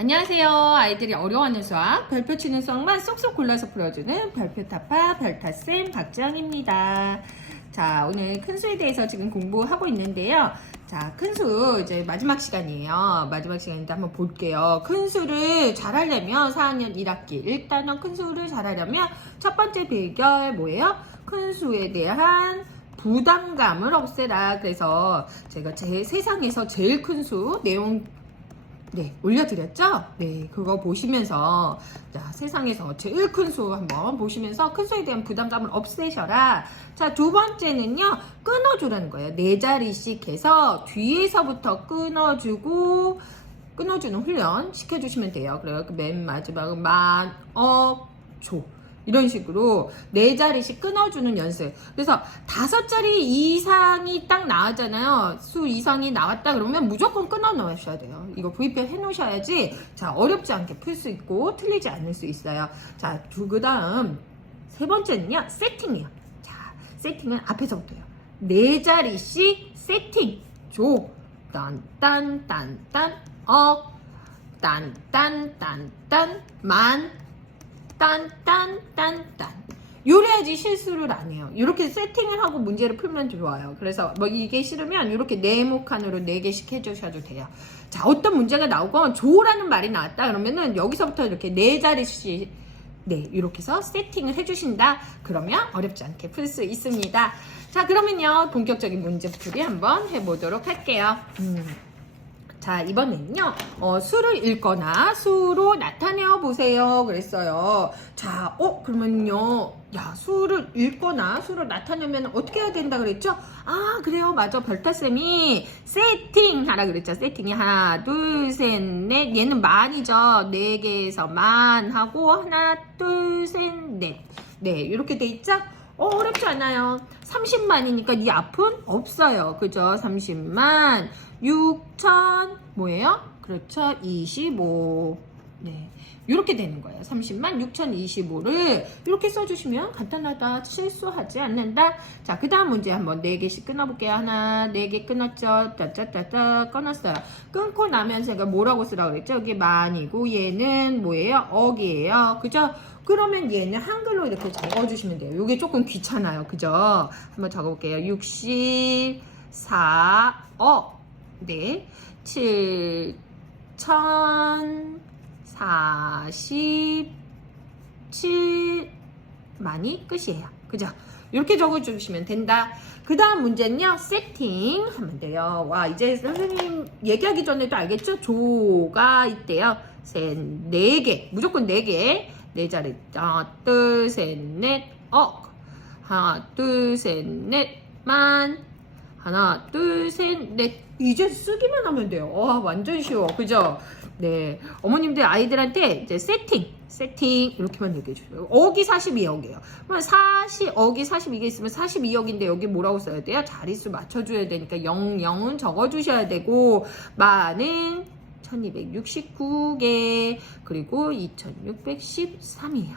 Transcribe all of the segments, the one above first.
안녕하세요. 아이들이 어려워하는 수학, 별표 치는 수학만 쏙쏙 골라서 풀어주는 별표 타파 별타쌤 박지영입니다. 자, 오늘 큰 수에 대해서 지금 공부하고 있는데요. 자, 큰 수 이제 마지막 시간이에요. 마지막 시간인데 한번 볼게요. 큰 수를 잘하려면 4학년 1학기 1단원 큰 수를 잘하려면 첫 번째 비결 뭐예요? 큰 수에 대한 부담감을 없애라. 그래서 제가 제 세상에서 제일 큰 수 내용 네, 올려드렸죠? 네, 그거 보시면서, 자, 세상에서 제일 큰 수 한번 보시면서 큰 수에 대한 부담감을 없애셔라. 자, 두 번째는요, 끊어주라는 거예요. 네 자리씩 해서 뒤에서부터 끊어주고, 끊어주는 훈련 시켜주시면 돼요. 그래요. 그맨 마지막은 만, 어, 조. 이런 식으로 네 자리씩 끊어주는 연습. 그래서 다섯 자리 이상이 딱 나왔잖아요. 수 이상이 나왔다 그러면 무조건 끊어 놓으셔야 돼요. 이거 V표 해 놓으셔야지 자 어렵지 않게 풀 수 있고 틀리지 않을 수 있어요. 자, 두 그다음 세 번째는요 세팅이요. 자, 세팅은 앞에서부터요. 네 자리씩 세팅. 조. 딴딴딴딴 어. 딴딴딴딴 만. 딴딴딴딴 요래야지 실수를 안 해요. 이렇게 세팅을 하고 문제를 풀면 좋아요. 그래서 뭐 이게 싫으면 이렇게 네모 칸으로 네 개씩 해주셔도 돼요. 자, 어떤 문제가 나오건 조라는 말이 나왔다 그러면은 여기서부터 이렇게 네 자리씩 네, 이렇게 해서 세팅을 해주신다. 그러면 어렵지 않게 풀 수 있습니다. 자, 그러면요 본격적인 문제풀이 한번 해보도록 할게요. 음. 자, 이번에는요, 어, 수를 읽거나 수로 나타내어 보세요. 그랬어요. 자, 어, 그러면요, 야, 수를 읽거나 수를 나타내면 어떻게 해야 된다 그랬죠? 아, 그래요. 맞아. 별타쌤이 세팅 하라 그랬죠. 세팅이 하나, 둘, 셋, 넷. 얘는 만이죠. 네 개에서 만 하고, 하나, 둘, 셋, 넷. 네, 이렇게 돼 있죠? 어, 어렵지 않아요. 30만이니까 이 앞은 없어요. 그죠? 30만, 6천, 뭐예요? 그렇죠. 25. 네. 이렇게 되는 거예요. 30만 6,025를 이렇게 써주시면 간단하다. 실수하지 않는다. 자, 그 다음 문제 한번 4개씩 끊어볼게요. 하나, 4개 끊었죠. 따따따따 끊었어요. 끊고 나면 제가 뭐라고 쓰라고 그랬죠? 여기 만이고 얘는 뭐예요? 억이에요. 그죠? 그러면 얘는 한글로 이렇게 적어주시면 돼요. 이게 조금 귀찮아요. 그죠? 한번 적어볼게요. 64억. 네. 7천 47만이 끝이에요. 그죠? 이렇게 적어주시면 된다. 그 다음 문제는요, 세팅 하면 돼요. 와, 이제 선생님 얘기하기 전에도 알겠죠? 조가 있대요. 셋, 네 개. 무조건 네 개. 네 자리. 하나, 둘, 셋, 넷, 억. 하나, 둘, 셋, 넷, 만. 하나, 둘, 셋, 넷. 이제 쓰기만 하면 돼요. 와, 완전 쉬워. 그죠? 네. 어머님들 아이들한테 이제 세팅, 세팅, 이렇게만 얘기해 주세요. 억이 42억이에요. 그러면 40, 억이 42개 있으면 42억인데 여기 뭐라고 써야 돼요? 자릿수 맞춰줘야 되니까 0, 0은 적어주셔야 되고, 만은 1269개, 그리고 2613이에요.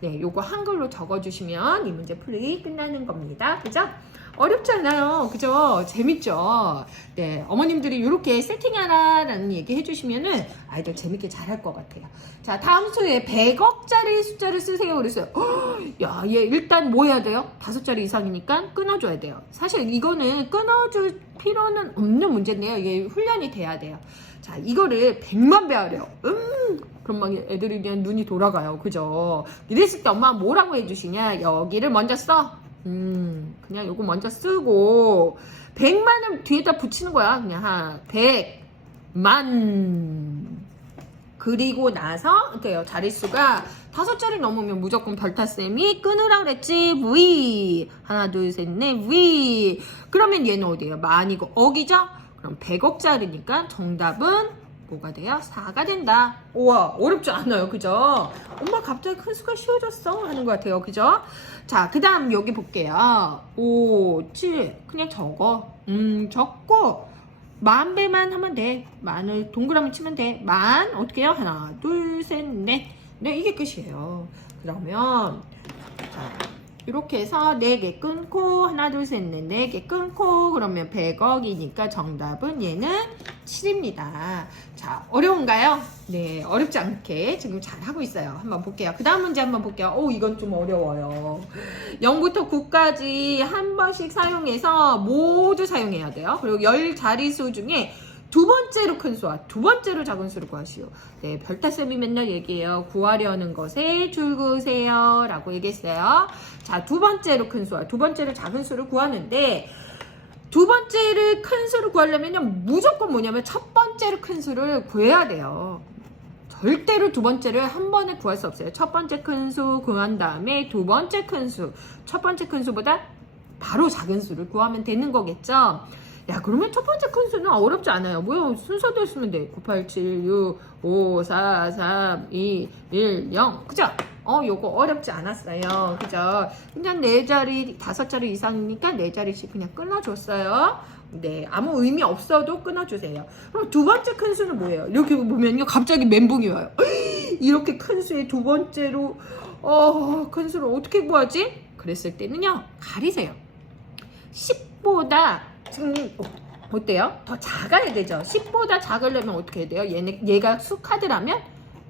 네, 요거 한글로 적어주시면 이 문제 풀이 끝나는 겁니다. 그죠? 어렵지 않아요. 그죠? 재밌죠? 네, 어머님들이 이렇게 세팅하라라는 얘기 해주시면은 아이들 재밌게 잘할 것 같아요. 자, 다음 수에 100억짜리 숫자를 쓰세요. 그랬어요. 헉, 야, 얘 일단 뭐 해야 돼요? 다섯 자리 이상이니까 끊어줘야 돼요. 사실 이거는 끊어줄 필요는 없는 문제인데요. 이게 훈련이 돼야 돼요. 자, 이거를 100만 배 하래요. 음, 그럼 막 애들이 그냥 눈이 돌아가요. 그죠? 이랬을 때 엄마가 뭐라고 해주시냐? 여기를 먼저 써. 음, 그냥 요거 먼저 쓰고, 100만을 뒤에다 붙이는 거야. 그냥 한, 100만. 그리고 나서, 어때요? 자릿수가 다섯 자리 넘으면 무조건 별타쌤이 끊으라 그랬지. V. 하나, 둘, 셋, 넷, V. 그러면 얘는 어디예요? 만이고, 억이죠? 그럼 100억짜리니까 정답은 뭐가 돼요? 4가 된다. 우와, 어렵지 않아요. 그죠? 엄마 갑자기 큰 수가 쉬워졌어. 하는 것 같아요. 그죠? 자, 그 다음 여기 볼게요. 5, 7. 그냥 적어. 음, 적고. 만 배만 하면 돼. 만을 동그라미 치면 돼. 만, 어떻게 해요? 하나, 둘, 셋, 넷. 네, 이게 끝이에요. 그러면, 자, 이렇게 해서 4개 끊고 하나 둘 셋 넷 4개 끊고 그러면 100억이니까 정답은 얘는 7입니다. 자 어려운가요? 네 어렵지 않게 지금 잘 하고 있어요. 한번 볼게요. 그 다음 문제 한번 볼게요. 오 이건 좀 어려워요. 0부터 9까지 한 번씩 사용해서 모두 사용해야 돼요. 그리고 열 자릿수 중에 두 번째로 큰 수와 두 번째로 작은 수를 구하시오. 네, 별타쌤이 맨날 얘기해요. 구하려는 것에 줄 그으세요. 라고 얘기했어요. 자, 두 번째로 큰 수와 두 번째로 작은 수를 구하는데, 두 번째를 큰 수를 구하려면요, 무조건 뭐냐면 첫 번째로 큰 수를 구해야 돼요. 절대로 두 번째를 한 번에 구할 수 없어요. 첫 번째 큰 수 구한 다음에 두 번째 큰 수, 첫 번째 큰 수보다 바로 작은 수를 구하면 되는 거겠죠? 야, 그러면 첫 번째 큰 수는 어렵지 않아요. 뭐야, 순서대로 쓰면 돼. 9, 8, 7, 6, 5, 4, 3, 2, 1, 0. 그죠? 어, 요거 어렵지 않았어요. 그죠? 그냥 네 자리, 다섯 자리 이상이니까 네 자리씩 그냥 끊어줬어요. 네, 아무 의미 없어도 끊어주세요. 그럼 두 번째 큰 수는 뭐예요? 이렇게 보면요, 갑자기 멘붕이 와요. 이렇게 큰 수의 두 번째로, 어, 큰 수를 어떻게 구하지? 그랬을 때는요, 가리세요. 10보다 지금 어, 어때요? 더 작아야 되죠. 10보다 작으려면 어떻게 해야 돼요? 얘네, 얘가 수 카드라면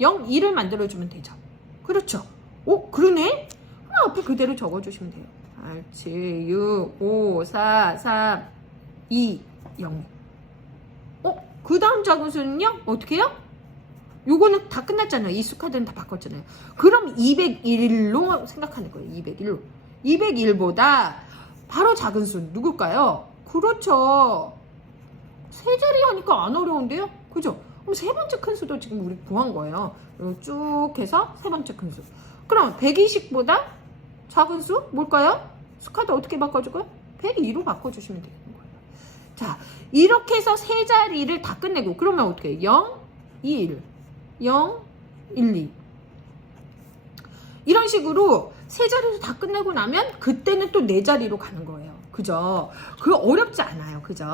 0, 2를 만들어주면 되죠. 그렇죠. 오, 그러네? 그럼 앞에 그대로 적어주시면 돼요. 8, 7, 6, 5, 4, 3, 2, 0. 어? 그 다음 작은 수는요? 어떻게 해요? 요거는 다 끝났잖아요. 이 수 카드는 다 바꿨잖아요. 그럼 201로 생각하는 거예요. 201로. 201보다 바로 작은 수 누굴까요? 그렇죠. 세 자리 하니까 안 어려운데요? 그죠? 그럼 세 번째 큰 수도 지금 우리 구한 거예요. 쭉 해서 세 번째 큰 수. 그럼 120보다 작은 수 뭘까요? 수 카드 어떻게 바꿔줄까요? 102로 바꿔주시면 되는 거예요. 자, 이렇게 해서 세 자리를 다 끝내고 그러면 어떻게 해요? 0, 2, 1, 0, 1, 2. 이런 식으로 세 자리를 다 끝내고 나면 그때는 또 네 자리로 가는 거예요. 그죠? 그 어렵지 않아요. 그죠?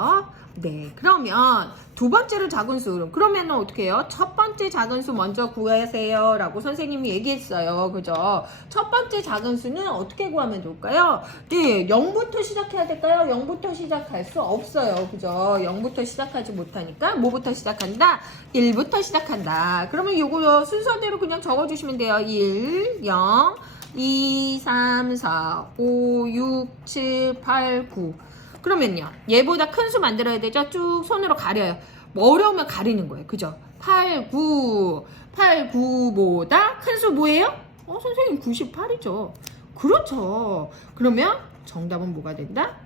네. 그러면 두 번째로 작은 수. 그러면은 어떻게 해요? 첫 번째 작은 수 먼저 구하세요. 라고 선생님이 얘기했어요. 그죠? 첫 번째 작은 수는 어떻게 구하면 좋을까요? 네. 0부터 시작해야 될까요? 0부터 시작할 수 없어요. 그죠? 0부터 시작하지 못하니까 뭐부터 시작한다? 1부터 시작한다. 그러면 요거 순서대로 그냥 적어주시면 돼요. 1, 0, 2, 3, 4, 5, 6, 7, 8, 9. 그러면요. 얘보다 큰 수 만들어야 되죠? 쭉 손으로 가려요. 뭐 어려우면 가리는 거예요. 그죠? 8, 9. 8, 9보다 큰 수 뭐예요? 어, 선생님 98이죠. 그렇죠. 그러면 정답은 뭐가 된다?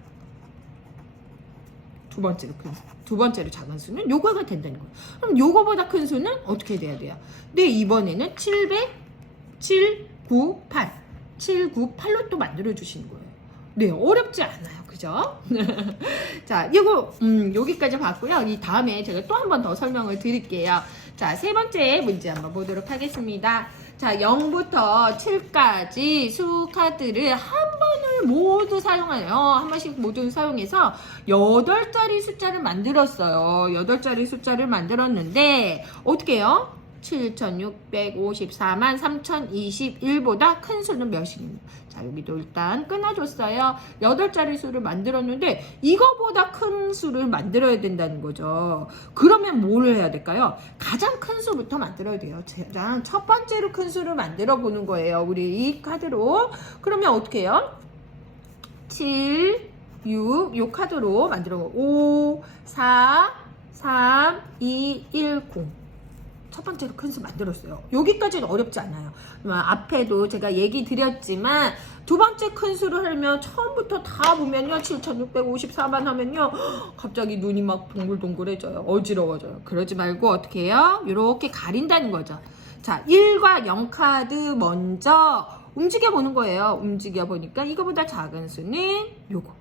두 번째로 큰 수. 두 번째로 작은 수는 요거가 된다는 거예요. 그럼 요거보다 큰 수는 어떻게 돼야 돼요? 네, 이번에는 700, 7, 9, 8. 7, 9, 8로 또 만들어 주시는 거예요. 네, 어렵지 않아요. 그죠? 자, 이거, 음, 여기까지 봤고요. 이 다음에 제가 또 한 번 더 설명을 드릴게요. 자, 세 번째 문제 한번 보도록 하겠습니다. 자, 0부터 7까지 수 카드를 한 번을 모두 사용하네요. 한 번씩 모두 사용해서 8자리 숫자를 만들었어요. 8자리 숫자를 만들었는데, 어떻게 해요? 7,654만 3,021보다 큰 수는 몇입니까? 자, 여기도 일단 끊어줬어요. 8자리 수를 만들었는데, 이거보다 큰 수를 만들어야 된다는 거죠. 그러면 뭘 해야 될까요? 가장 큰 수부터 만들어야 돼요. 가장 첫 번째로 큰 수를 만들어 보는 거예요. 우리 이 카드로. 그러면 어떻게 해요? 7, 6, 요 카드로 만들어 5, 4, 3, 2, 1, 0. 첫 번째로 큰 수 만들었어요. 여기까지는 어렵지 않아요. 뭐 앞에도 제가 얘기 드렸지만 두 번째 큰 수를 하면 처음부터 다 보면요. 7,654만 하면요. 갑자기 눈이 막 동글동글해져요. 어지러워져요. 그러지 말고 어떻게 해요? 이렇게 가린다는 거죠. 자, 1과 0 카드 먼저 움직여 보는 거예요. 움직여 보니까 이거보다 작은 수는 요거.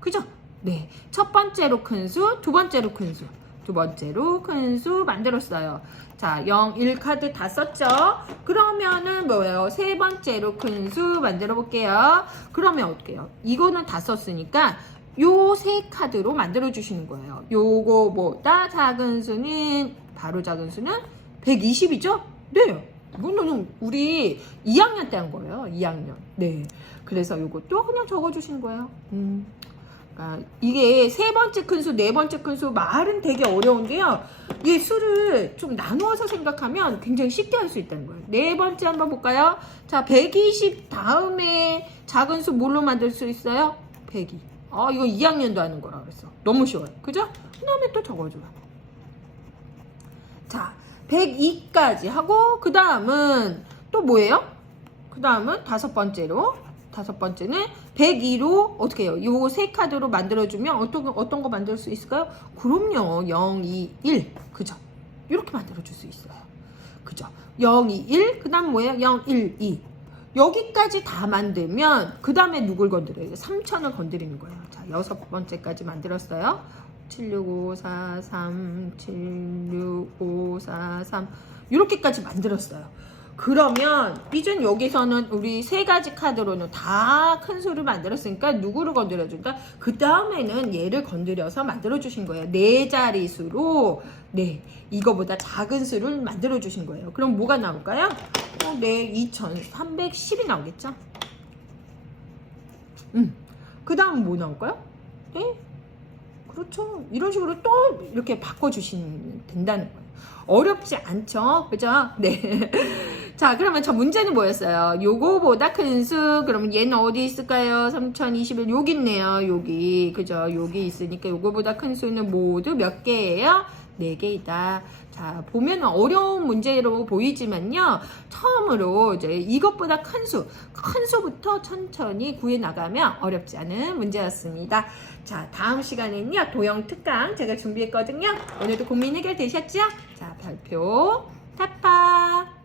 그죠? 네. 첫 번째로 큰 수, 두 번째로 큰 수. 두 번째로 큰 수 만들었어요. 자, 0, 1 카드 다 썼죠? 그러면은 뭐예요? 세 번째로 큰 수 만들어 볼게요. 그러면 해요? 이거는 다 썼으니까 요 세 카드로 만들어 주시는 거예요. 요거보다 작은 수는 바로 작은 수는 120이죠? 네. 이거는 우리 2학년 때 한 거예요. 2학년. 네. 그래서 이것도 그냥 적어주신 거예요. 음. 그러니까 이게 세 번째 큰 수, 네 번째 큰 수, 말은 되게 어려운데요. 이 수를 좀 나누어서 생각하면 굉장히 쉽게 할 수 있다는 거예요. 네 번째 한번 볼까요? 자, 120 다음에 작은 수 뭘로 만들 수 있어요? 102. 아, 이거 2학년도 하는 거라 그랬어. 너무 쉬워요. 그죠? 그 다음에 또 적어줘요. 자, 102까지 하고, 그 다음은 또 뭐예요? 그 다음은 다섯 번째로, 다섯 번째는 102로 어떻게 해요? 요세 카드로 만들어주면 어떤, 거- 어떤 거 만들 수 있을까요? 그럼요. 0, 2, 1. 그죠? 이렇게 만들어줄 수 있어요. 그죠? 0, 2, 1. 그 다음 뭐예요? 0, 1, 2. 여기까지 다 만들면 그 다음에 누굴 건드려요? 3천을 건드리는 거예요. 자, 여섯 번째까지 만들었어요. 76543 76543 이렇게까지 만들었어요. 그러면 이젠 여기서는 우리 세 가지 카드로는 다 큰 수를 만들었으니까 누구를 건드려 준다? 그 다음에는 얘를 건드려서 만들어 주신 거예요. 네 자리 수로 네 이거보다 작은 수를 만들어 주신 거예요. 그럼 뭐가 나올까요? 어, 네 2310이 나오겠죠? 음. 그 다음 뭐 나올까요? 네? 그렇죠. 이런 식으로 또 이렇게 바꿔주시면 된다는 거예요. 어렵지 않죠? 그죠? 네. 자, 그러면 저 문제는 뭐였어요? 요거보다 큰 수, 그러면 얘는 어디 있을까요? 3021, 여기 있네요. 여기. 그죠? 여기 있으니까 요거보다 큰 수는 모두 몇 개예요? 네 개이다. 자, 보면 어려운 문제로 보이지만요. 처음으로 이제 이것보다 큰 수, 큰 수부터 천천히 구해 나가면 어렵지 않은 문제였습니다. 자, 다음 시간에는요. 도형 특강 제가 준비했거든요. 오늘도 고민 해결되셨죠? 자, 발표. 타파.